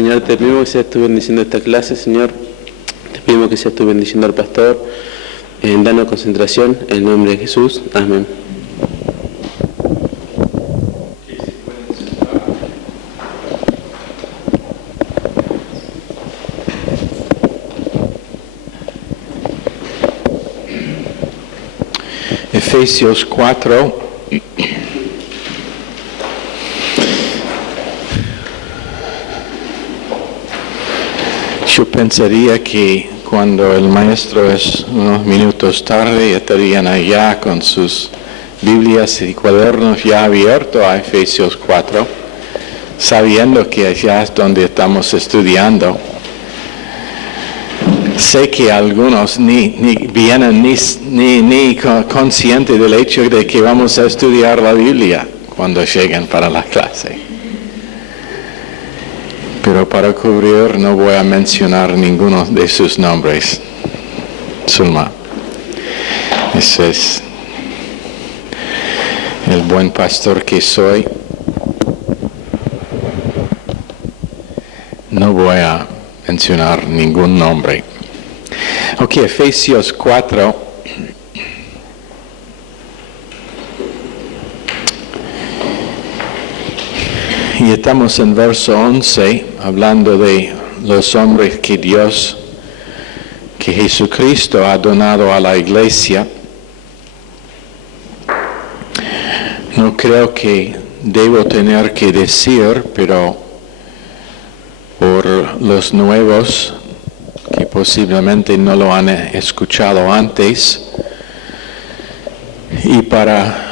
Señor, te pedimos que seas tú bendiciendo esta clase, Señor. Te pedimos que seas tú bendiciendo al pastor. Danos concentración, en el nombre de Jesús. Amén. Efesios 4. Yo pensaría que cuando el maestro es unos minutos tarde, estarían allá con sus Biblias y cuadernos ya abiertos a Efesios 4, sabiendo que allá es donde estamos estudiando. Sé que algunos ni vienen ni conscientes del hecho de que vamos a estudiar la Biblia cuando lleguen para la clase. Pero para cubrir no voy a mencionar ninguno de sus nombres. Zulma. Ese es el buen pastor que soy. No voy a mencionar ningún nombre. Ok, Efesios 4. Y estamos en verso 11, hablando de los hombres que Jesucristo ha donado a la iglesia. No creo que debo tener que decir, pero por los nuevos que posiblemente no lo han escuchado antes, y para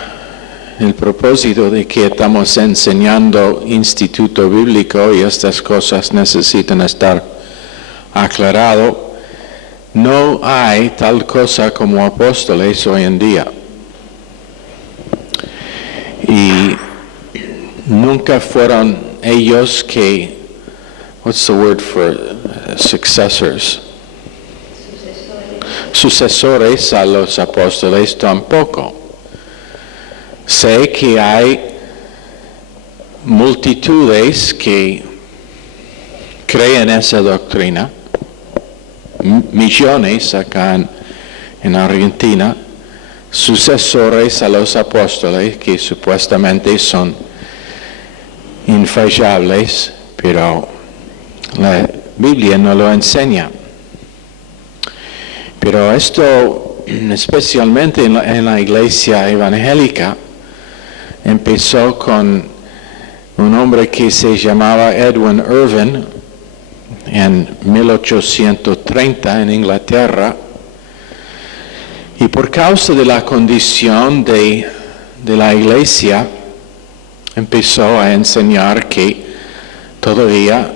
el propósito de que estamos enseñando instituto bíblico y estas cosas necesitan estar aclarado, no hay tal cosa como apóstoles hoy en día. Y nunca fueron ellos que, what's the word for successors? Sucesores a los apóstoles tampoco. Sé que hay multitudes que creen esa doctrina, millones acá en Argentina, sucesores a los apóstoles que supuestamente son infallables, pero la Biblia no lo enseña. Pero esto, especialmente en la iglesia evangélica, empezó con un hombre que se llamaba Edwin Irvin en 1830 en Inglaterra, y por causa de la condición de la iglesia empezó a enseñar que todavía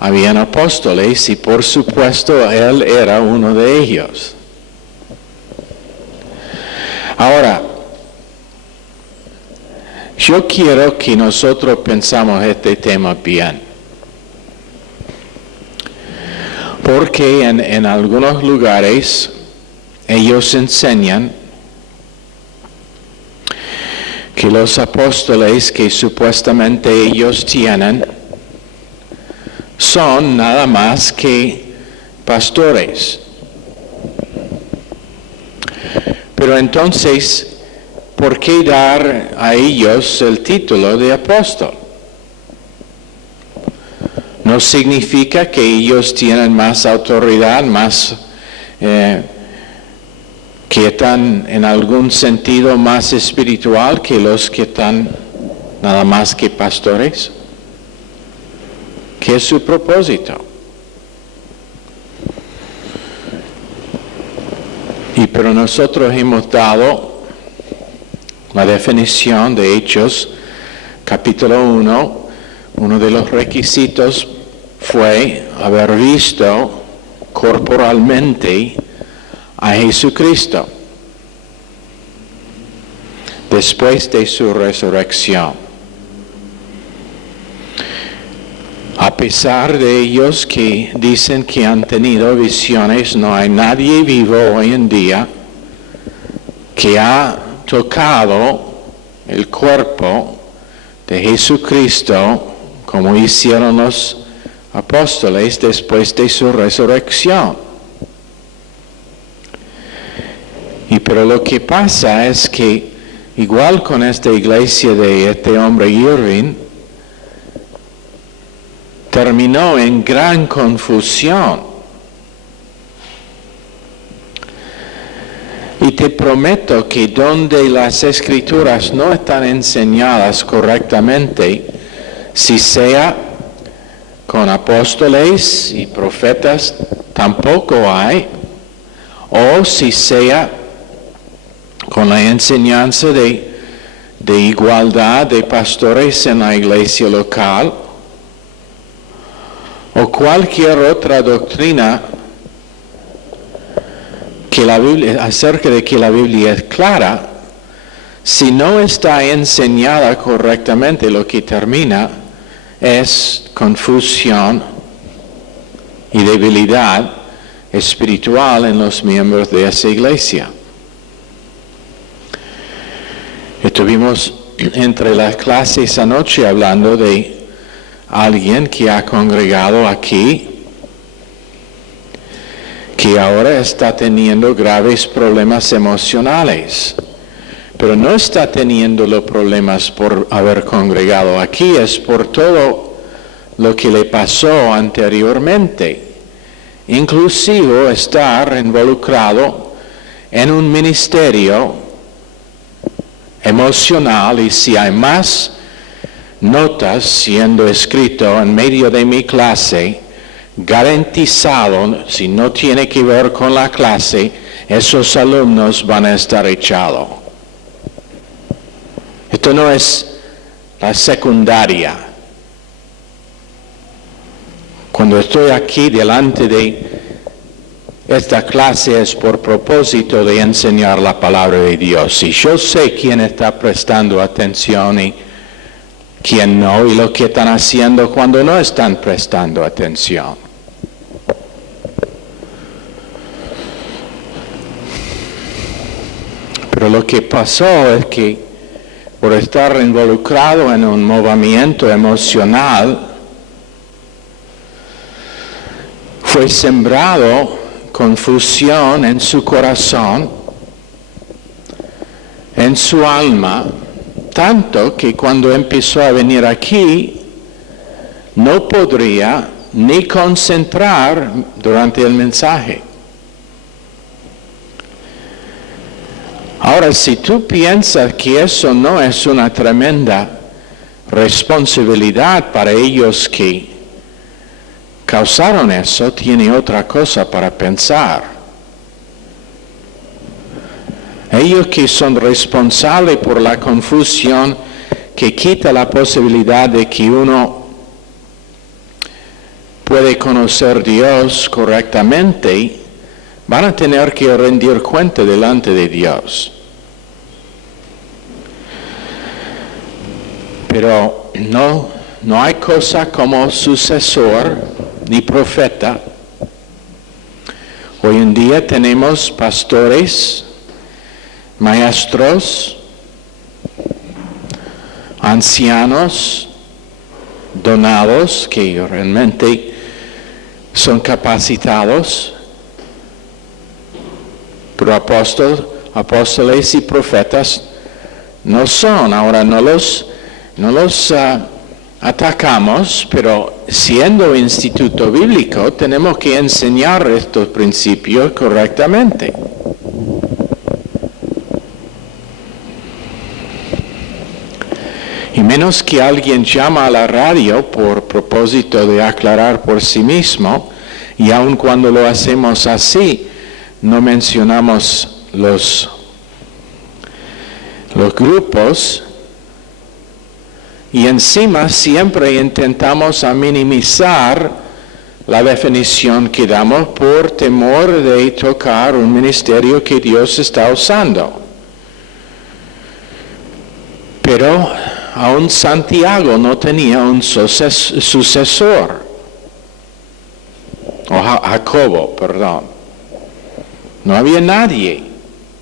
habían apóstoles, y por supuesto él era uno de ellos. Ahora, yo quiero que nosotros pensamos este tema bien, porque en algunos lugares ellos enseñan que los apóstoles que supuestamente ellos tienen son nada más que pastores. Pero entonces, ¿por qué dar a ellos el título de apóstol? No significa que ellos tienen más autoridad, que están en algún sentido más espiritual que los que están nada más que pastores. ¿Qué es su propósito? Pero nosotros hemos dado la definición de Hechos, capítulo 1. Uno de los requisitos fue haber visto corporalmente a Jesucristo después de su resurrección. A pesar de ellos que dicen que han tenido visiones, no hay nadie vivo hoy en día que ha tocado el cuerpo de Jesucristo como hicieron los apóstoles después de su resurrección. Pero lo que pasa es que, igual con esta iglesia de este hombre Irving, terminó en gran confusión. Y te prometo que donde las escrituras no están enseñadas correctamente, si sea con apóstoles y profetas, tampoco hay, o si sea con la enseñanza de igualdad de pastores en la iglesia local, o cualquier otra doctrina que la Biblia, acerca de que la Biblia es clara, si no está enseñada correctamente, lo que termina es confusión y debilidad espiritual en los miembros de esa iglesia. Estuvimos entre las clases anoche hablando de alguien que ha congregado aquí, que ahora está teniendo graves problemas emocionales, pero no está teniendo los problemas por haber congregado aquí, es por todo lo que le pasó anteriormente, inclusive estar involucrado en un ministerio emocional, y si hay más notas siendo escrito en medio de mi clase, garantizado, si no tiene que ver con la clase, esos alumnos van a estar echados. Esto no es la secundaria. Cuando estoy aquí delante de esta clase es por propósito de enseñar la palabra de Dios. Y yo sé quién está prestando atención y quién no, y lo que están haciendo cuando no están prestando atención. Pero lo que pasó es que por estar involucrado en un movimiento emocional, fue sembrado confusión en su corazón, en su alma, tanto que cuando empezó a venir aquí, no podría ni concentrar durante el mensaje. Ahora, si tú piensas que eso no es una tremenda responsabilidad para ellos que causaron eso, tiene otra cosa para pensar. Ellos que son responsables por la confusión que quita la posibilidad de que uno puede conocer a Dios correctamente, van a tener que rendir cuenta delante de Dios. Pero no hay cosa como sucesor ni profeta. Hoy en día tenemos pastores, maestros, ancianos, donados, que realmente son capacitados, pero apóstoles y profetas no son. Ahora no los atacamos, pero siendo instituto bíblico tenemos que enseñar estos principios correctamente. Y menos que alguien llama a la radio por propósito de aclarar por sí mismo, y aun cuando lo hacemos así, no mencionamos los grupos, y encima siempre intentamos minimizar la definición que damos por temor de tocar un ministerio que Dios está usando. Pero aún Santiago no tenía un sucesor, o Jacobo, perdón. No había nadie.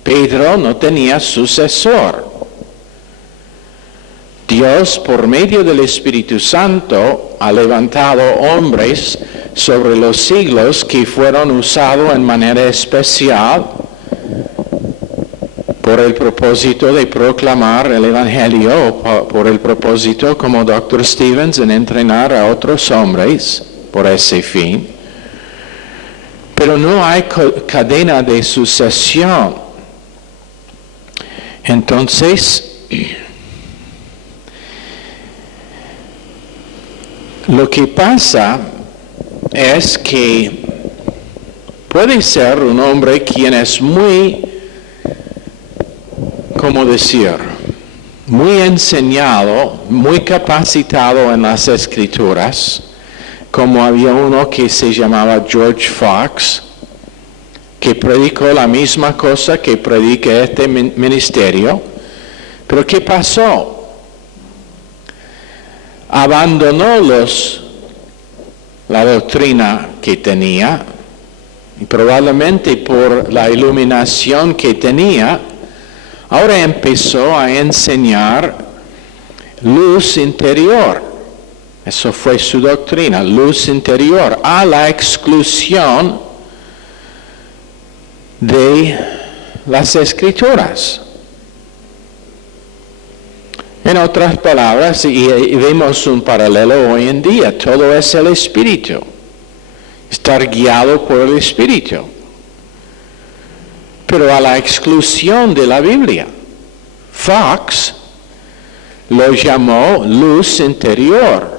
Pedro no tenía sucesor. Dios, por medio del Espíritu Santo, ha levantado hombres sobre los siglos que fueron usados en manera especial por el propósito de proclamar el Evangelio, por el propósito, como Dr. Stevens, en entrenar a otros hombres por ese fin. Pero no hay cadena de sucesión. Entonces, lo que pasa es que puede ser un hombre quien es muy, ¿cómo decir?, muy enseñado, muy capacitado en las Escrituras, como había uno que se llamaba George Fox, que predicó la misma cosa que predica este ministerio. Pero ¿qué pasó? Abandonó la doctrina que tenía, y probablemente por la iluminación que tenía, ahora empezó a enseñar luz interior. Eso fue su doctrina, luz interior, a la exclusión de las Escrituras. En otras palabras, y vemos un paralelo hoy en día, todo es el Espíritu, estar guiado por el Espíritu, pero a la exclusión de la Biblia. Fox lo llamó luz interior.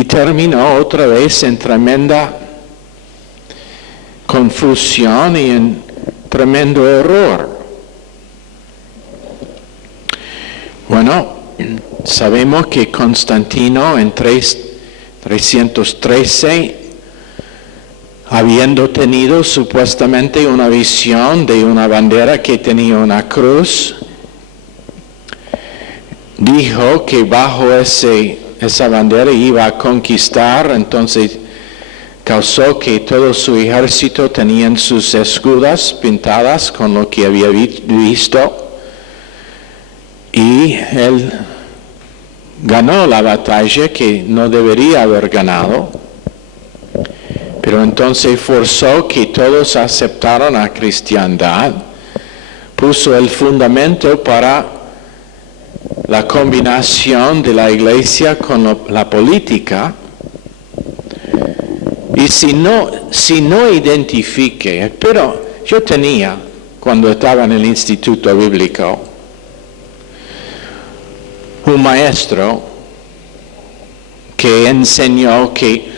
Y terminó otra vez en tremenda confusión y en tremendo error. Bueno, sabemos que Constantino en 313, habiendo tenido supuestamente una visión de una bandera que tenía una cruz, dijo que bajo esa bandera iba a conquistar. Entonces causó que todo su ejército tenían sus escudas pintadas con lo que había visto, y él ganó la batalla que no debería haber ganado, pero entonces forzó que todos aceptaran a cristiandad, puso el fundamento para la combinación de la iglesia con la política. Y si no identifique, pero yo tenía, cuando estaba en el instituto bíblico, un maestro que enseñó que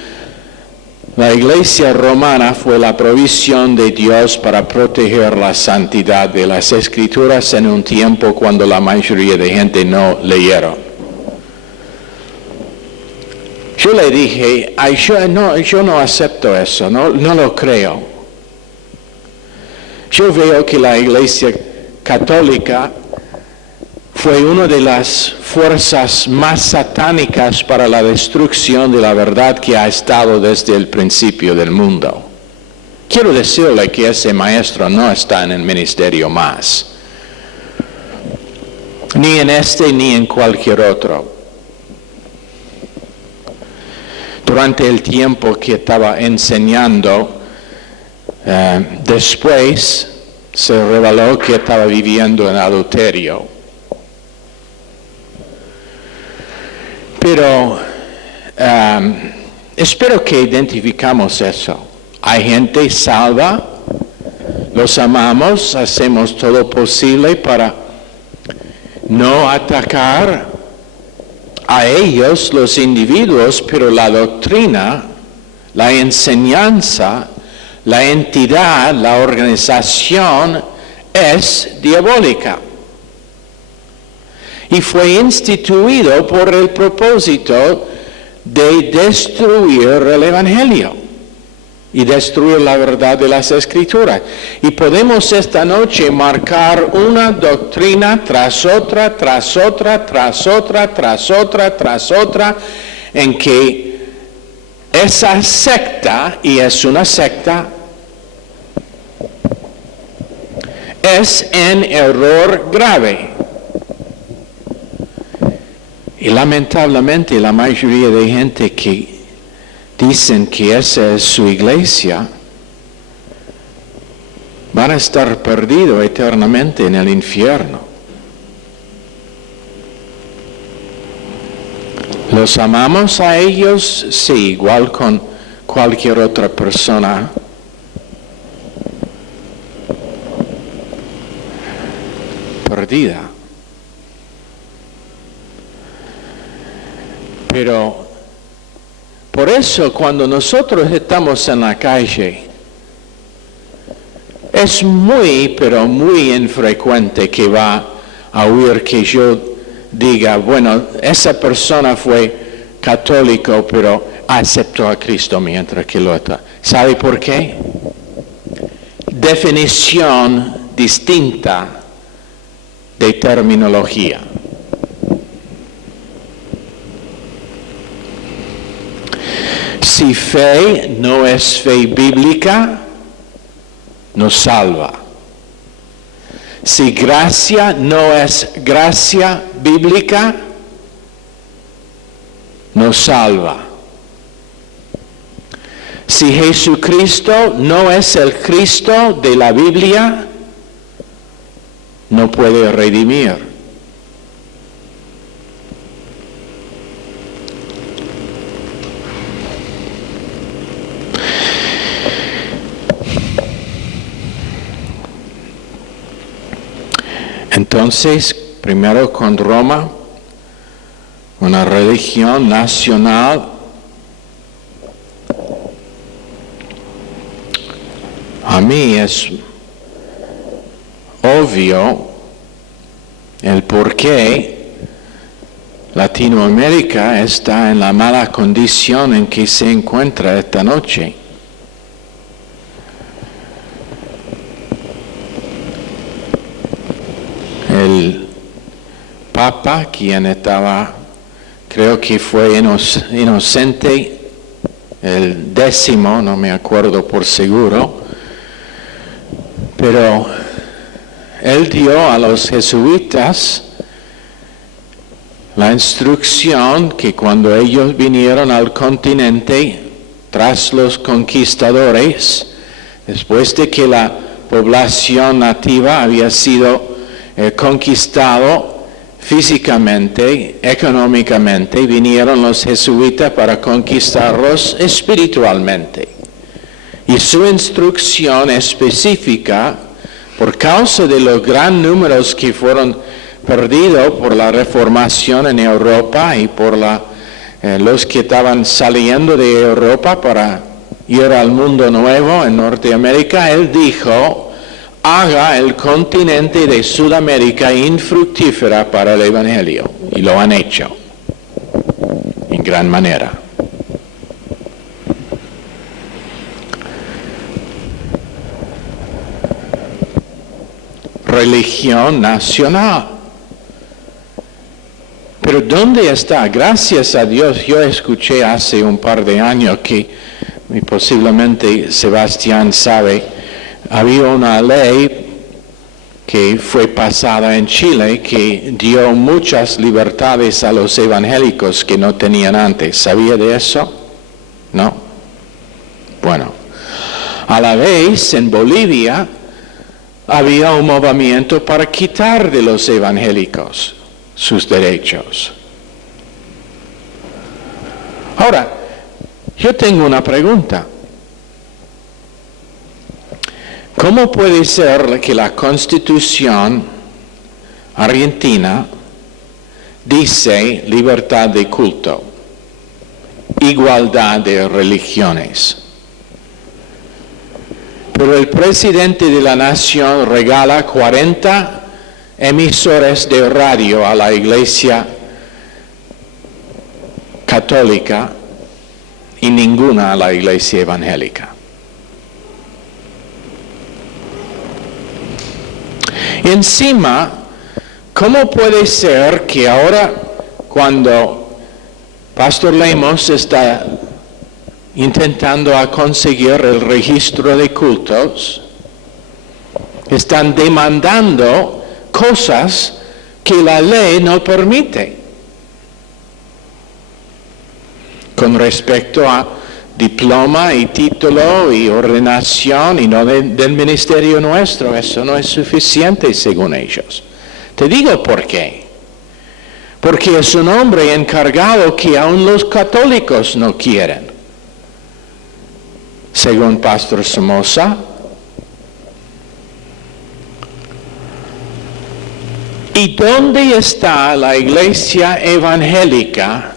la iglesia romana fue la provisión de Dios para proteger la santidad de las Escrituras en un tiempo cuando la mayoría de gente no leyeron. Yo le dije, yo no acepto eso, no lo creo. Yo veo que la Iglesia Católica fue una de las fuerzas más satánicas para la destrucción de la verdad que ha estado desde el principio del mundo. Quiero decirle que ese maestro no está en el ministerio más, ni en este ni en cualquier otro. Durante el tiempo que estaba enseñando, después se reveló que estaba viviendo en adulterio. Pero espero que identificamos eso. Hay gente salva, los amamos, hacemos todo posible para no atacar a ellos, los individuos, pero la doctrina, la enseñanza, la entidad, la organización es diabólica. Y fue instituido por el propósito de destruir el Evangelio y destruir la verdad de las Escrituras. Y podemos esta noche marcar una doctrina tras otra, tras otra, tras otra, tras otra, tras otra, en que esa secta, y es una secta, es en error grave. Y lamentablemente la mayoría de gente que dicen que esa es su iglesia van a estar perdidos eternamente en el infierno. ¿Los amamos a ellos? Sí, igual con cualquier otra persona. Perdida. Pero por eso cuando nosotros estamos en la calle, es muy, pero muy infrecuente que va a oír que yo diga, bueno, esa persona fue católico, pero aceptó a Cristo mientras que lo otro. ¿Sabe por qué? Definición distinta de terminología. Si fe no es fe bíblica, nos salva. Si gracia no es gracia bíblica, nos salva. Si Jesucristo no es el Cristo de la Biblia, no puede redimir. Entonces, primero con Roma, una religión nacional. A mí es obvio el por qué Latinoamérica está en la mala condición en que se encuentra esta noche. El Papa, quien estaba, creo que fue inocente, el 10º, no me acuerdo por seguro, pero él dio a los jesuitas la instrucción que cuando ellos vinieron al continente tras los conquistadores, después de que la población nativa había sido conquistado físicamente, económicamente, vinieron los jesuitas para conquistarlos espiritualmente. Y su instrucción específica, por causa de los gran números que fueron perdidos por la reformación en Europa y por los que estaban saliendo de Europa para ir al mundo nuevo en Norteamérica, él dijo: haga el continente de Sudamérica infructífera para el Evangelio. Y lo han hecho, en gran manera. Religión nacional. Pero ¿dónde está? Gracias a Dios, yo escuché hace un par de años que, y posiblemente Sebastián sabe, había una ley que fue pasada en Chile que dio muchas libertades a los evangélicos que no tenían antes. ¿Sabía de eso? No. Bueno, a la vez en Bolivia había un movimiento para quitar de los evangélicos sus derechos. Ahora, yo tengo una pregunta. ¿Cómo puede ser que la Constitución argentina dice libertad de culto, igualdad de religiones, pero el presidente de la nación regala 40 emisoras de radio a la Iglesia católica y ninguna a la Iglesia evangélica? Encima, ¿cómo puede ser que ahora, cuando Pastor Lemos está intentando conseguir el registro de cultos, Están demandando cosas que la ley no permite. Con respecto a diploma y título y ordenación y no del ministerio nuestro, eso no es suficiente según ellos. Te digo por qué. Porque es un hombre encargado que aún los católicos no quieren. Según Pastor Somoza. ¿Y dónde está la iglesia evangélica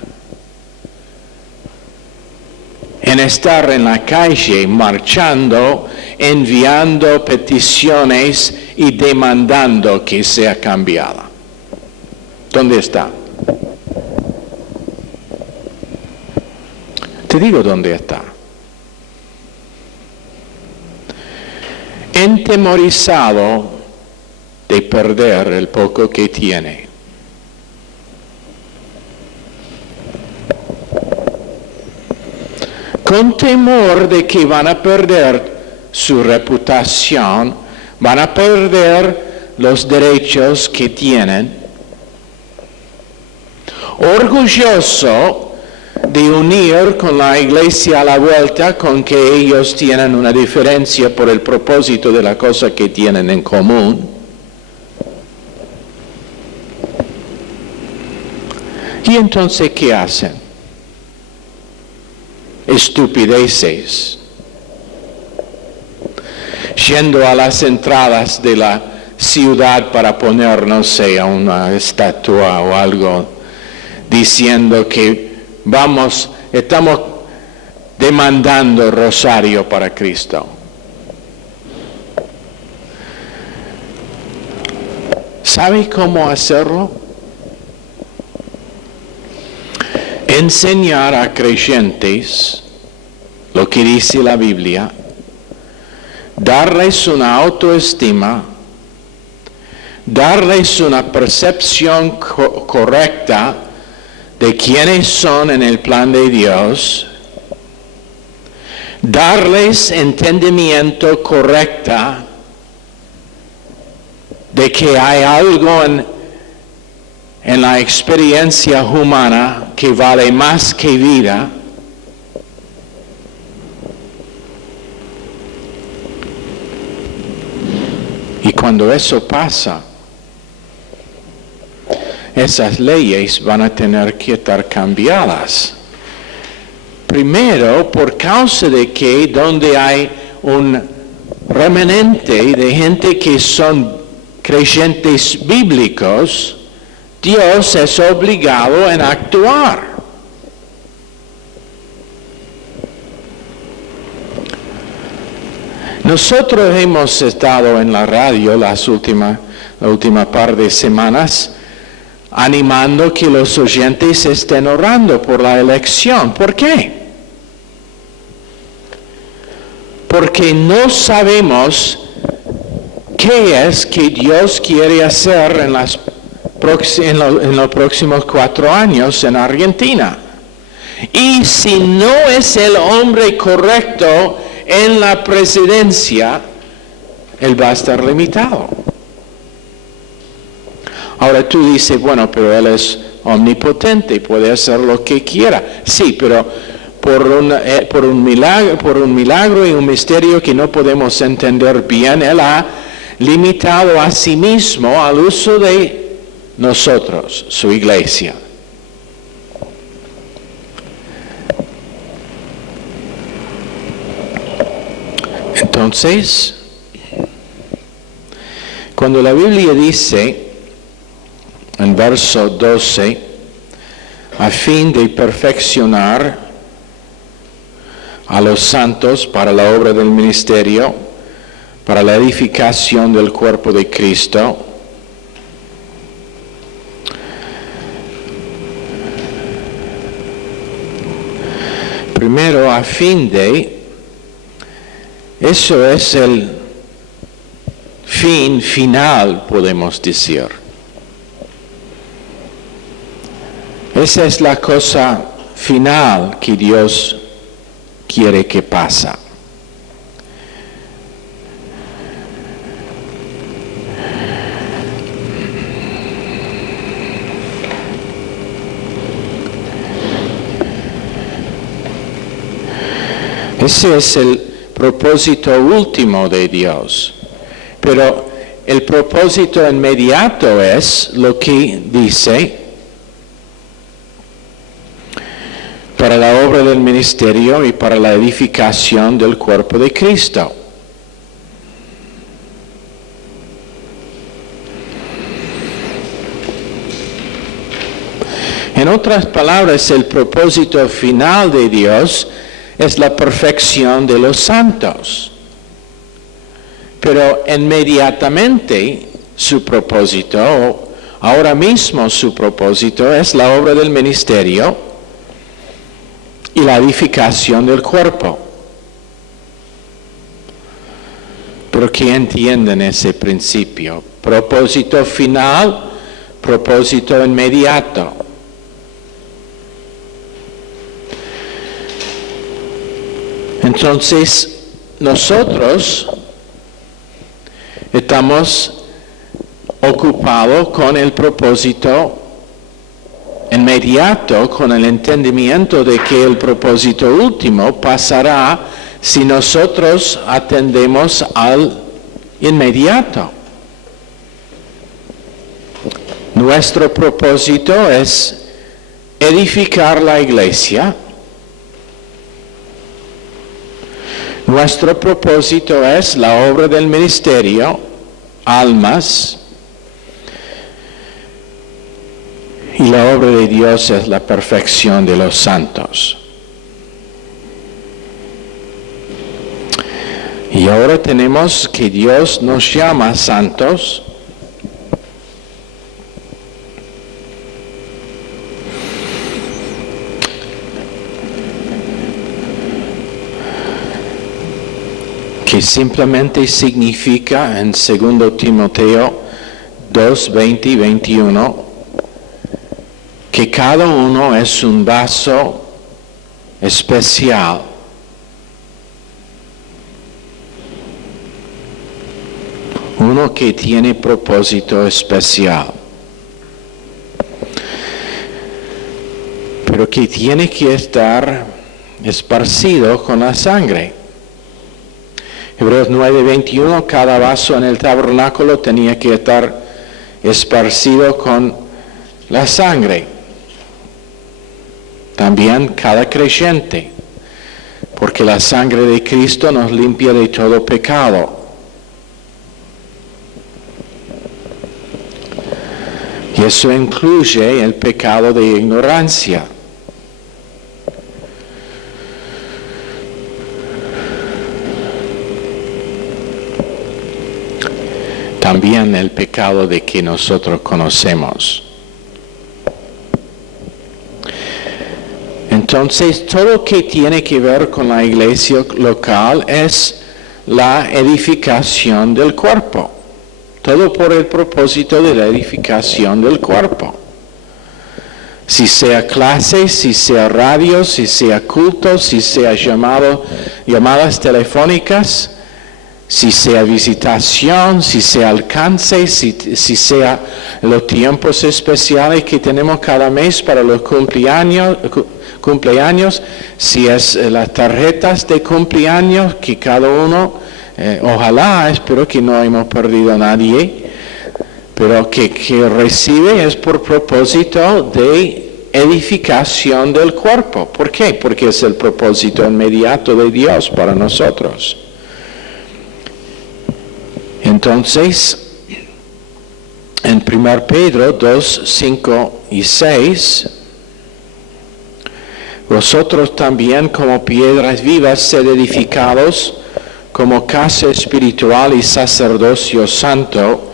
en estar en la calle marchando, enviando peticiones y demandando que sea cambiada? ¿Dónde está? Te digo dónde está. Entemorizado de perder el poco que tiene. Con temor de que van a perder su reputación, van a perder los derechos que tienen. Orgulloso de unir con la iglesia a la vuelta, con que ellos tienen una diferencia por el propósito de la cosa que tienen en común. Y entonces, ¿qué hacen? Estupideces. Yendo a las entradas de la ciudad para poner, no sé, una estatua o algo, diciendo que estamos demandando rosario para Cristo. ¿Sabe cómo hacerlo? Enseñar a creyentes lo que dice la Biblia, darles una autoestima, darles una percepción correcta de quiénes son en el plan de Dios, darles entendimiento correcta de que hay algo en la experiencia humana que vale más que vida. Y cuando eso pasa, esas leyes van a tener que estar cambiadas. Primero, por causa de que donde hay un remanente de gente que son creyentes bíblicos, Dios es obligado en actuar. Nosotros hemos estado en la radio la última par de semanas animando que los oyentes estén orando por la elección. ¿Por qué? Porque no sabemos qué es que Dios quiere hacer en los próximos 4 años en Argentina. Y si no es el hombre correcto en la presidencia, él va a estar limitado. Ahora tú dices, bueno, pero él es omnipotente, puede hacer lo que quiera. Sí, pero por un milagro y un misterio que no podemos entender bien, él ha limitado a sí mismo al uso de nosotros, su iglesia. Entonces, cuando la Biblia dice en verso 12, a fin de perfeccionar a los santos para la obra del ministerio, para la edificación del cuerpo de Cristo, primero a fin de, eso es el fin final, podemos decir. Esa es la cosa final que Dios quiere que pase. Ese es el propósito último de Dios. Pero el propósito inmediato es lo que dice para la obra del ministerio y para la edificación del cuerpo de Cristo. En otras palabras, el propósito final de Dios es la perfección de los santos. Pero inmediatamente su propósito, ahora mismo su propósito es la obra del ministerio y la edificación del cuerpo. Pero que entienden ese principio. Propósito final, propósito inmediato. Entonces, nosotros estamos ocupados con el propósito inmediato, con el entendimiento de que el propósito último pasará si nosotros atendemos al inmediato. Nuestro propósito es edificar la iglesia. Nuestro propósito es la obra del ministerio, almas, y la obra de Dios es la perfección de los santos. Y ahora tenemos que Dios nos llama santos. Que simplemente significa en 2 Timoteo 2, 20 y 21 que cada uno es un vaso especial. Uno que tiene propósito especial. Pero que tiene que estar esparcido con la sangre. Hebreos 9:21, cada vaso en el tabernáculo tenía que estar esparcido con la sangre. También cada creyente, porque la sangre de Cristo nos limpia de todo pecado. Y eso incluye el pecado de ignorancia. También el pecado de que nosotros conocemos. Entonces, todo lo que tiene que ver con la iglesia local es la edificación del cuerpo. Todo por el propósito de la edificación del cuerpo. Si sea clases, si sea radio, si sea cultos, si sea llamadas telefónicas, si sea visitación, si sea alcance, si sea los tiempos especiales que tenemos cada mes para los cumpleaños, si es las tarjetas de cumpleaños que cada uno, ojalá, espero que no hemos perdido a nadie, pero que recibe es por propósito de edificación del cuerpo. ¿Por qué? Porque es el propósito inmediato de Dios para nosotros. Entonces, en 1 Pedro 2, 5 y 6, vosotros también como piedras vivas sed edificados como casa espiritual y sacerdocio santo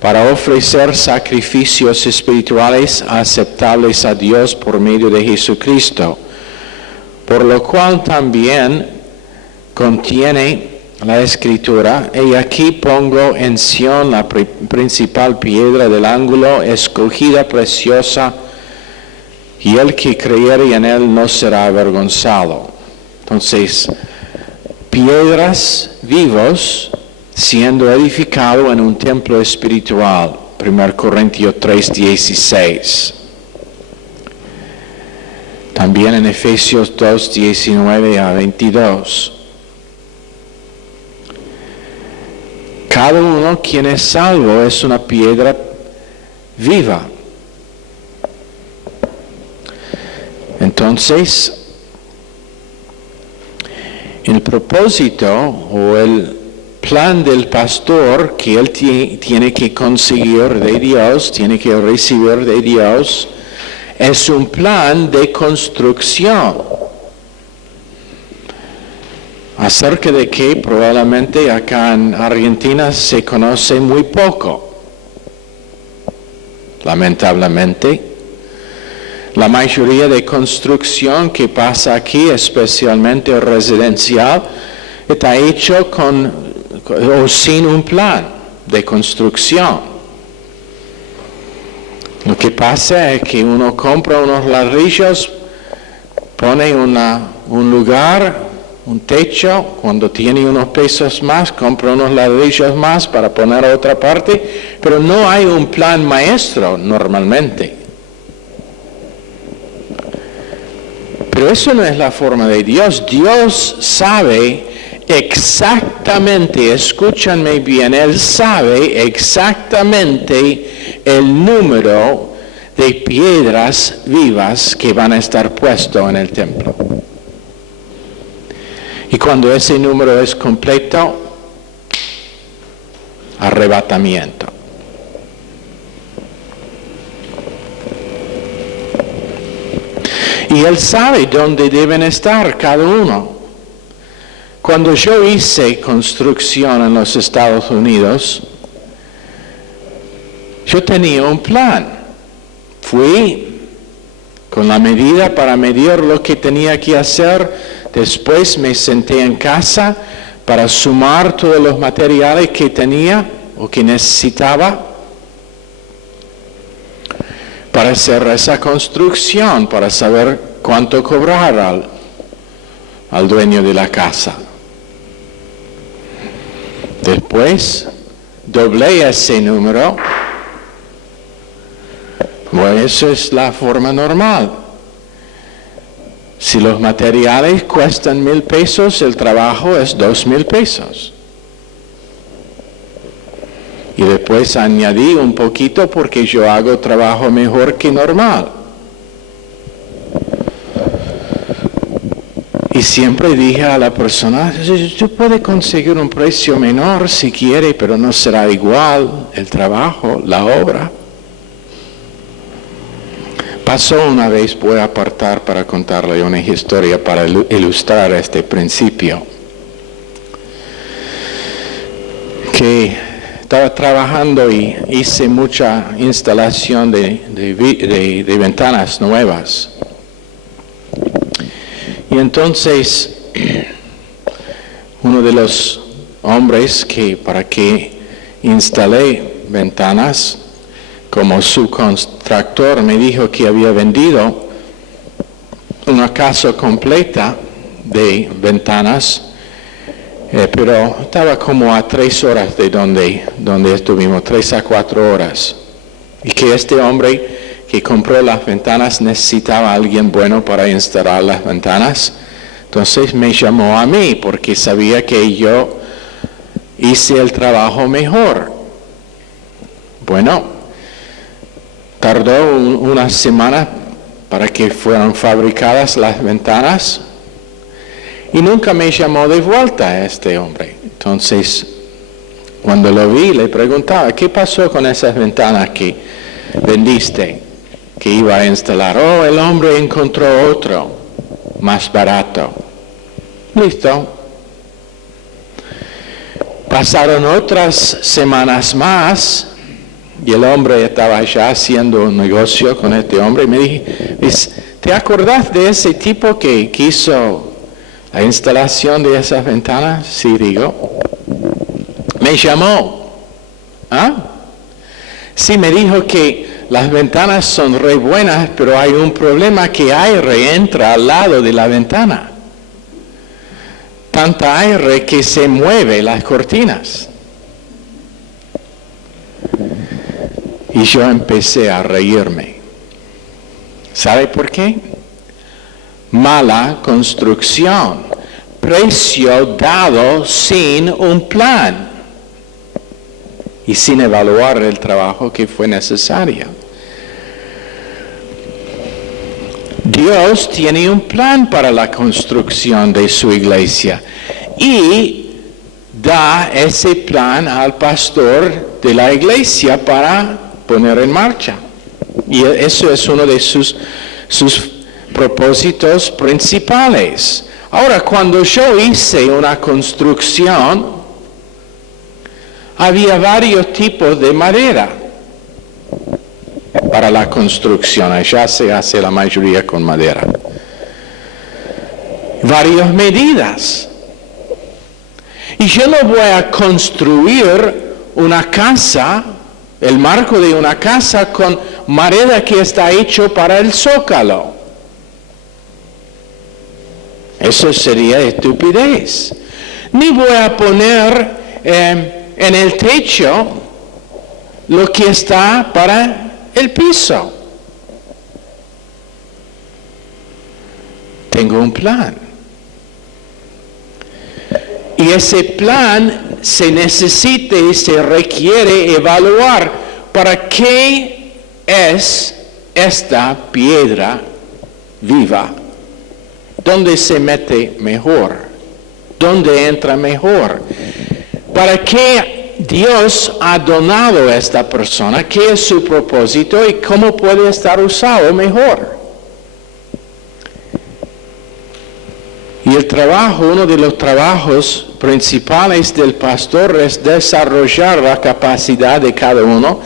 para ofrecer sacrificios espirituales aceptables a Dios por medio de Jesucristo, por lo cual también contiene la Escritura, y aquí pongo en Sión la principal piedra del ángulo, escogida, preciosa, y el que creyere en él no será avergonzado. Entonces, piedras vivos siendo edificado en un templo espiritual. 1 Corintios 3:16. También en Efesios 2, 19 a 22. Cada uno quien es salvo es una piedra viva. Entonces, el propósito o el plan del pastor que él tiene que conseguir de Dios, tiene que recibir de Dios, es un plan de construcción. Acerca de que probablemente acá en Argentina se conoce muy poco. Lamentablemente. La mayoría de construcción que pasa aquí, especialmente residencial, está hecho con o sin un plan de construcción. Lo que pasa es que uno compra unos ladrillos, pone un lugar, un techo, cuando tiene unos pesos más, compra unos ladrillos más para poner a otra parte, pero no hay un plan maestro normalmente. Pero eso no es la forma de Dios. Dios sabe exactamente, escúchanme bien, Él sabe exactamente el número de piedras vivas que van a estar puestos en el templo. Y cuando ese número es completo, arrebatamiento. Y Él sabe dónde deben estar cada uno. Cuando yo hice construcción en los Estados Unidos, yo tenía un plan. Fui con la medida para medir lo que tenía que hacer. Después me senté en casa para sumar todos los materiales que tenía o que necesitaba para hacer esa construcción, para saber cuánto cobrar al dueño de la casa. Después doblé ese número. Bueno, eso es la forma normal. Si los materiales cuestan 1,000 pesos, el trabajo es 2,000 pesos. Y después añadí un poquito porque yo hago trabajo mejor que normal. Y siempre dije a la persona, yo puedo conseguir un precio menor si quiere, pero no será igual el trabajo, la obra. Pasó una vez, voy a apartar para contarle una historia para ilustrar este principio. Que estaba trabajando y hice mucha instalación de ventanas nuevas. Y entonces, uno de los hombres para que instalé ventanas, como subcontractor, me dijo que había vendido una casa completa de ventanas, pero estaba como a 3 horas de donde estuvimos, 3 a 4 horas. Y que este hombre que compró las ventanas necesitaba a alguien bueno para instalar las ventanas. Entonces me llamó a mí porque sabía que yo hice el trabajo mejor. Bueno, tardó una semana para que fueran fabricadas las ventanas y nunca me llamó de vuelta este hombre. Entonces, cuando lo vi, le preguntaba, ¿qué pasó con esas ventanas que vendiste, que iba a instalar? Oh, el hombre encontró otro, más barato. Listo. Pasaron otras semanas más. Y el hombre estaba ya haciendo un negocio con este hombre y me dice, ¿te acordás de ese tipo que hizo la instalación de esas ventanas? Sí, digo. Me llamó. ¿Ah? Sí, me dijo que las ventanas son re buenas, pero hay un problema, que aire entra al lado de la ventana. Tanta aire que se mueve las cortinas. Y yo empecé a reírme. ¿Sabe por qué? mala construcción, precio dado sin un plan y sin evaluar el trabajo que fue necesario. Dios tiene un plan para la construcción de su iglesia y da ese plan al pastor de la iglesia para poner en marcha. Y eso es uno de sus propósitos principales. Ahora, cuando yo hice una construcción, había varios tipos de madera para la construcción. Allá se hace la mayoría con madera. Varias medidas. Y yo no voy a construir una casa, el marco de una casa con madera que está hecho para el zócalo. Eso sería estupidez. Ni voy a poner en el techo lo que está para el piso. Tengo un plan. Y ese plan se necesita y se requiere evaluar para qué es esta piedra viva. ¿Dónde se mete mejor? ¿Dónde entra mejor? ¿Para qué Dios ha donado a esta persona? ¿Qué es su propósito y cómo puede estar usado mejor? Y el trabajo, uno de los trabajos principales del pastor es desarrollar la capacidad de cada uno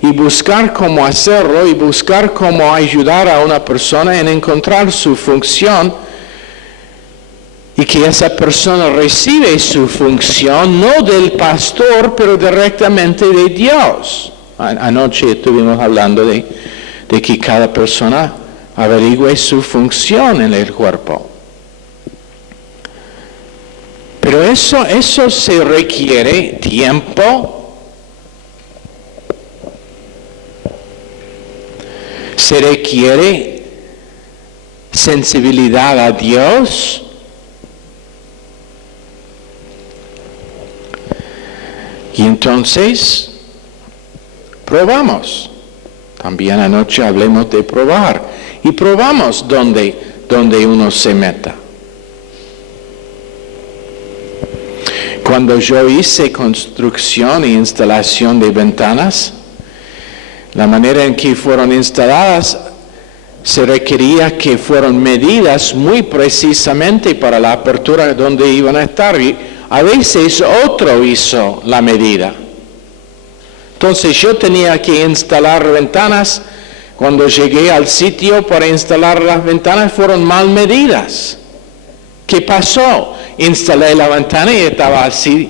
y buscar cómo hacerlo y buscar cómo ayudar a una persona en encontrar su función y que esa persona recibe su función no del pastor, pero directamente de Dios. Anoche estuvimos hablando de que cada persona averigüe su función en el cuerpo. Pero eso se requiere tiempo, se requiere sensibilidad a Dios, y entonces probamos. También anoche hablemos de probar y probamos donde uno se meta. Cuando yo hice construcción e instalación de ventanas, la manera en que fueron instaladas se requería que fueron medidas muy precisamente para la apertura donde iban a estar. Y a veces otro hizo la medida. Entonces yo tenía que instalar ventanas. Cuando llegué al sitio para instalar las ventanas fueron mal medidas. ¿Qué pasó? Instalé la ventana y estaba así,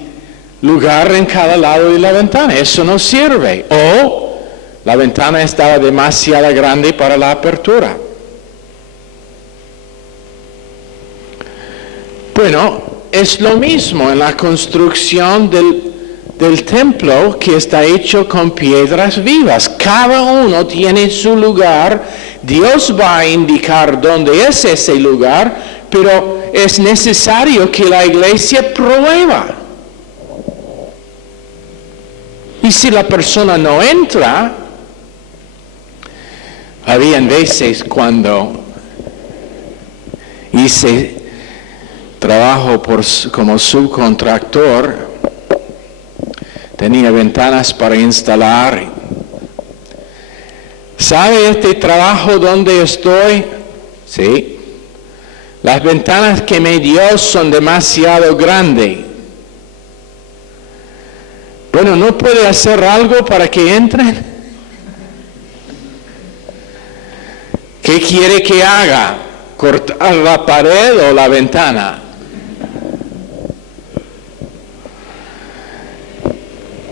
lugar en cada lado de la ventana. Eso no sirve. O la ventana estaba demasiado grande para la apertura. Bueno, es lo mismo en la construcción del templo que está hecho con piedras vivas. Cada uno tiene su lugar. Dios va a indicar dónde es ese lugar, pero es necesario que la iglesia prueba. Y si la persona no entra, habían veces cuando hice trabajo como subcontractor, tenía ventanas para instalar. ¿Sabe este trabajo donde estoy? Sí. Las ventanas que me dio son demasiado grandes. Bueno, ¿no puede hacer algo para que entren? ¿Qué quiere que haga? ¿Cortar la pared o la ventana?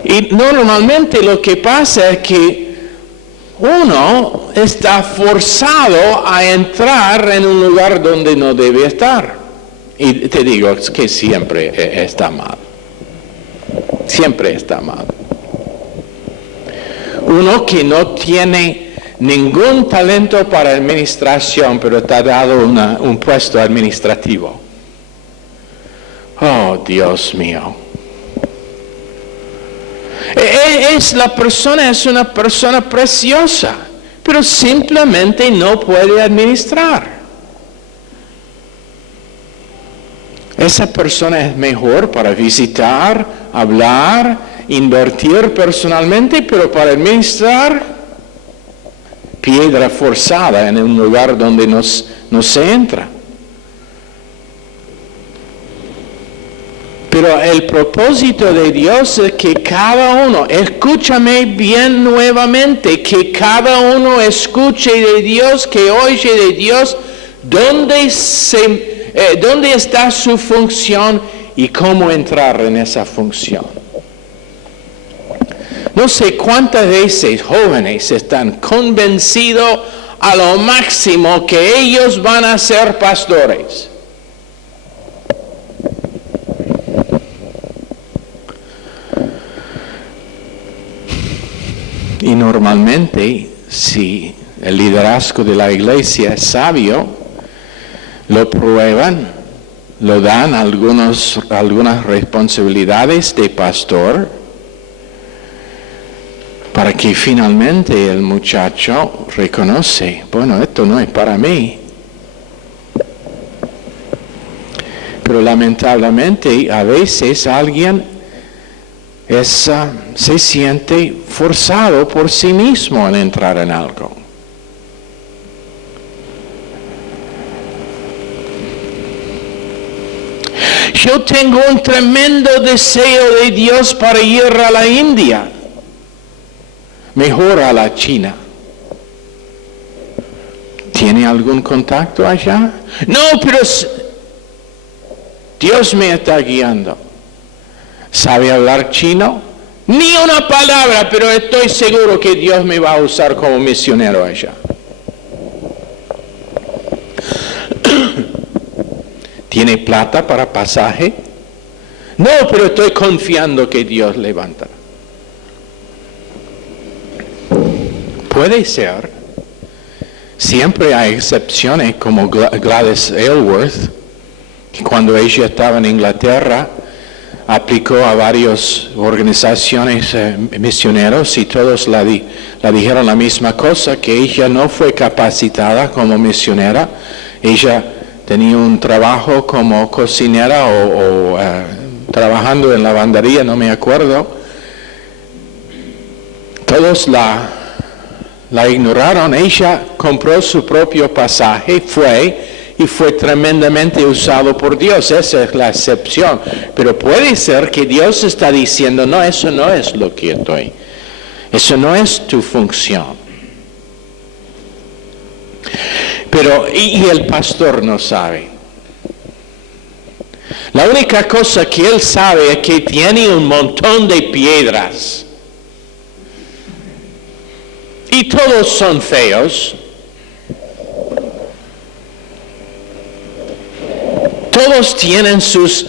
Y normalmente lo que pasa es que uno está forzado a entrar en un lugar donde no debe estar. Y te digo que siempre está mal. Siempre está mal. Uno que no tiene ningún talento para administración, pero te ha dado un puesto administrativo. Oh, Dios mío. Es una persona preciosa, pero simplemente no puede administrar. Esa persona es mejor para visitar, hablar, invertir personalmente, pero para administrar, piedra forzada en un lugar donde no se entra. Pero el propósito de Dios es que cada uno, escúchame bien nuevamente, que cada uno escuche de Dios, que oye de Dios, dónde está su función y cómo entrar en esa función. No sé cuántas veces jóvenes están convencidos a lo máximo que ellos van a ser pastores. Y normalmente, si el liderazgo de la iglesia es sabio, lo prueban, lo dan algunas responsabilidades de pastor, para que finalmente el muchacho reconoce, bueno, esto no es para mí. Pero lamentablemente a veces alguien se siente forzado por sí mismo en entrar en algo. Yo tengo un tremendo deseo de Dios para ir a la India, mejor a la China. ¿Tiene algún contacto allá? No, pero Dios me está guiando. ¿Sabe hablar chino? Ni una palabra, pero estoy seguro que Dios me va a usar como misionero allá. ¿Tiene plata para pasaje? No, pero estoy confiando que Dios levantará. Puede ser. Siempre hay excepciones, como Gladys Aylward, que cuando ella estaba en Inglaterra, aplicó a varias organizaciones misioneros y todos la dijeron la misma cosa, que ella no fue capacitada como misionera. Ella tenía un trabajo como cocinera o trabajando en lavandería, no me acuerdo. Todos la ignoraron. Ella compró su propio pasaje, fue tremendamente usado por Dios. Esa es la excepción. Pero puede ser que Dios está diciendo, no, eso no es lo que estoy. Eso no es tu función. Pero, y el pastor no sabe. La única cosa que él sabe es que tiene un montón de piedras. Y todos son feos. Todos tienen sus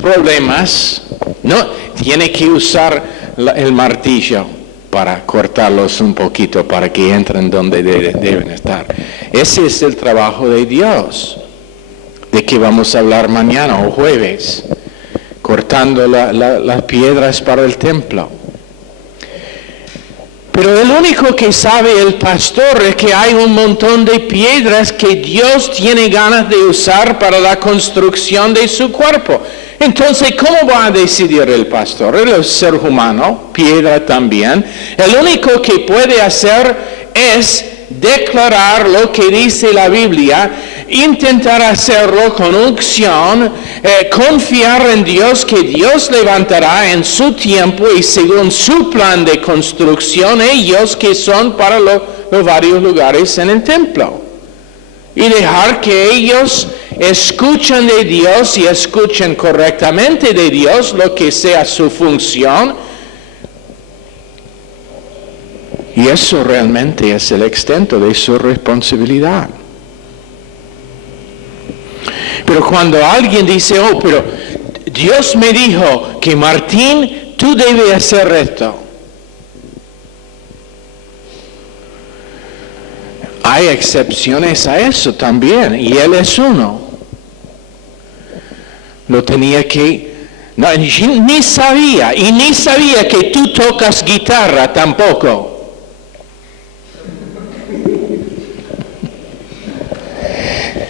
problemas. No, tiene que usar el martillo para cortarlos un poquito, para que entren donde deben estar. Ese es el trabajo de Dios, de que vamos a hablar mañana o jueves, cortando las piedras para el templo. Pero el único que sabe el pastor es que hay un montón de piedras que Dios tiene ganas de usar para la construcción de su cuerpo. Entonces, ¿cómo va a decidir el pastor? El ser humano, piedra también. El único que puede hacer es declarar lo que dice la Biblia, intentar hacerlo con unción, confiar en Dios, que Dios levantará en su tiempo y según su plan de construcción ellos que son para los varios lugares en el templo. Y dejar que ellos escuchen de Dios y escuchen correctamente de Dios lo que sea su función. Y eso realmente es el extent de su responsabilidad. Pero cuando alguien dice, oh, pero Dios me dijo que Martín, tú debes hacer esto. hay excepciones a eso también, y él es uno. Lo tenía que... No, ni sabía que tú tocas guitarra tampoco.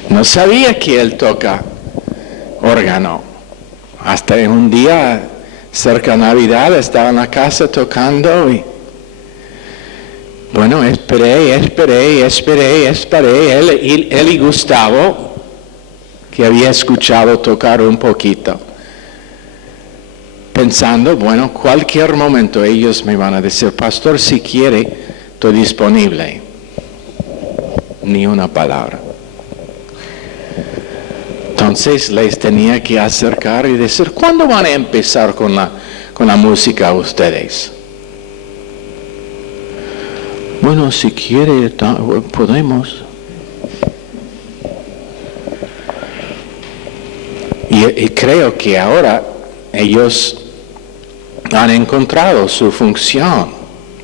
No sabía que él toca órgano. Hasta un día, cerca de Navidad, estaba en la casa tocando y... Bueno, esperé. Él y Gustavo, que había escuchado tocar un poquito, pensando, bueno, cualquier momento ellos me van a decir, pastor, si quiere, estoy disponible. Ni una palabra. Entonces les tenía que acercar y decir, ¿cuándo van a empezar con la música ustedes? Bueno, si quiere, podemos. Y creo que ahora ellos han encontrado su función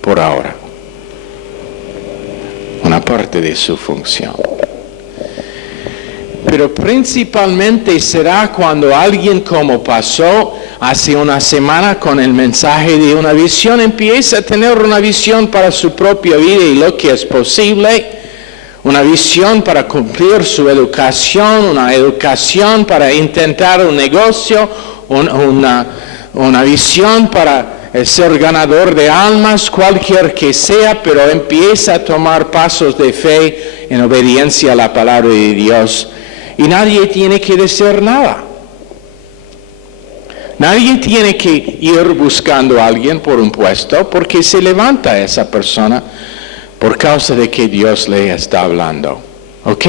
por ahora. Una parte de su función. Pero principalmente será cuando alguien, como pasó hace una semana con el mensaje de una visión, empieza a tener una visión para su propia vida y lo que es posible, una visión para cumplir su educación, una educación para intentar un negocio, una visión para ser ganador de almas, cualquier que sea, pero empieza a tomar pasos de fe en obediencia a la palabra de Dios. Y nadie tiene que decir nada. Nadie tiene que ir buscando a alguien por un puesto, porque se levanta esa persona por causa de que Dios le está hablando. ¿Ok?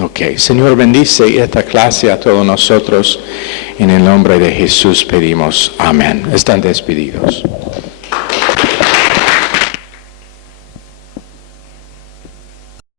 Ok. Señor, bendice esta clase a todos nosotros. En el nombre de Jesús pedimos amén. Están despedidos.